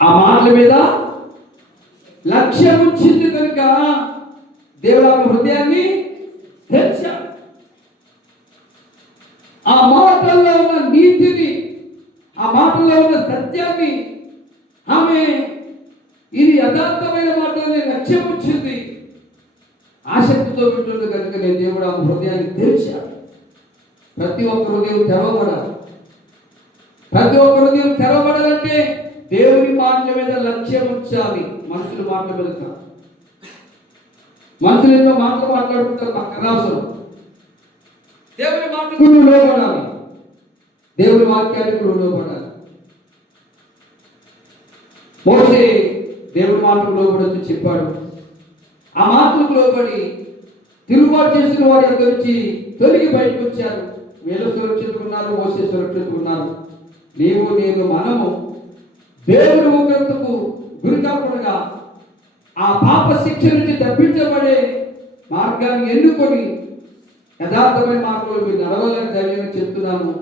ఆ మాటల మీద లక్ష్యం ఉంచింది కనుక దేవుడు ఆమె హృదయాన్ని తెరిచాడు. ఆ మాటల్లో ఉన్న నీతిని, ఆ మాటల్లో ఉన్న సత్యాన్ని ఆమె ఇది యథార్థమైన మాటలని లక్ష్యం వచ్చింది. ఆసక్తితో వింటుంది కనుక నేను దేవుడు ఆమె హృదయాన్ని తెరిచాడు. ప్రతి ఒక్క హృదయం తెరవబడాలి. ప్రతి ఒక్క హృదయం తెరవబడాలంటే దేవుని మాటల మీద లక్ష్యం ఉంచాలి, మనుషుల మాటల మీద కాదు. మనుషులు ఎన్నో మాటలు మాట్లాడుకుంటారు, పక్కన రాసులు. దేవుని మాటలకు నువ్వు లోబడాలి, దేవుని వాక్యానికి నువ్వు లోబడాలి. మోషే దేవుని మాటకు లోబడొచ్చు చెప్పాడు. ఆ మాటలకు లోబడి తిరుగుబాటు చేసిన వారి దగ్గర నుంచి తొలగి బయటకు వచ్చారు. వీళ్ళు సురక్షితంగా ఉన్నారు, మోషే సురక్షితంగా ఉన్నారు. నీవు నేను మనము దేవుడు ఉగ్రతకు గురి కాకుండా ఆ పాప శిక్ష నుంచి తప్పించబడే మార్గాన్ని ఎన్నుకొని యథార్థమైన మార్గంలో మీరు నడవాలని ధైర్యంగా చెప్తున్నాను.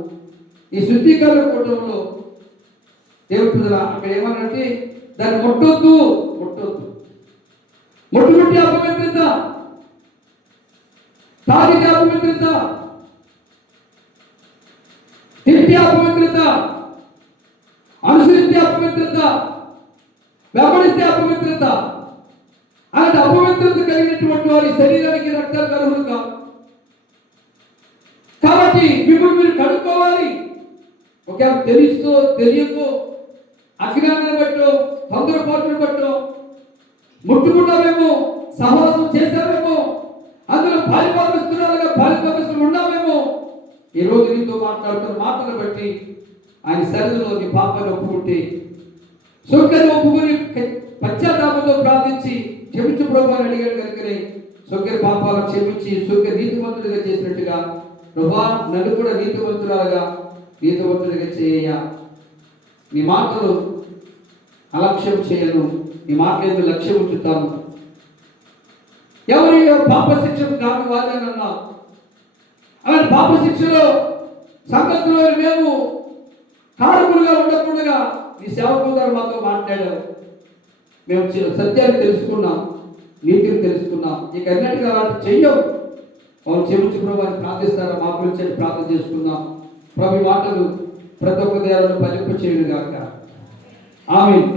ఈ శుద్ధీకరణ కూటంలో దేవుడు అక్కడ ఏమనంటే దాన్ని ముట్టొద్దు, ముట్టుముట్టి అపవిత్రత, తాగితే అపవిత్రత, తిట్టి అపవిత్రత, అనుసరిస్తే అపవిత్రత, వెంబడిస్తే అపవిత్రత. అలాంటి అపవిత్రత కలిగినటువంటి వారి శరీరానికి రక్తాలు కలుగులు కాదు. కాబట్టి మిమ్మల్ని మీరు కడుక్కోవాలి. ఒకవేళ తెలుస్తూ తెలియకో, అజ్ఞానాన్ని బట్టో, తొందరపాటును బట్టో ముట్టుకున్నామేమో, సహవాసం చేశామేమో, అందులో పాలిపాలిస్తులు ఉన్నామేమో. ఈరోజు నీతో మాట్లాడుతున్న మాటలు బట్టి ఆయన శరీరంలోని పాపాన్ని ఒప్పుకుంటే, సొక్కని ఒప్పుకొని పశ్చాత్తాపంతో ప్రార్థించి క్షమించు ప్రభు అని అడిగాడు కనుకనే సొక్కరి పాపాలను క్షమించి సొక్క నీతివంతుడిగా చేసినట్టుగా ప్రభా నన్ను కూడా నీతివంతుడిగా చేయ. నీ మాటలు అలక్ష్యం చేయను, నీ మాటలు లక్ష్యం ఉంచుతాను. ఎవరి పాప శిక్షకు కాదు వాళ్ళని అన్నావు. అలాంటి పాప శిక్షలో సంగతుల్లో మేము కారకులుగా ఉండకుండా నీ సేవకుల ద్వారా మాతో మాట్లాడావు. మేము సత్యాన్ని తెలుసుకున్నాం, నీతిని తెలుసుకున్నాం. ఇక అన్నిటిగా అలాంటి చెయ్యవు. వాళ్ళు క్షమించు ప్రభు అని ప్రార్థిస్తారా? మా గురించి ప్రార్థన చేసుకున్నాం. ప్రభు మాటలు ప్రతి ఒక్క దేవాలను ఫలింప చేయను గాక. ఆమేన్.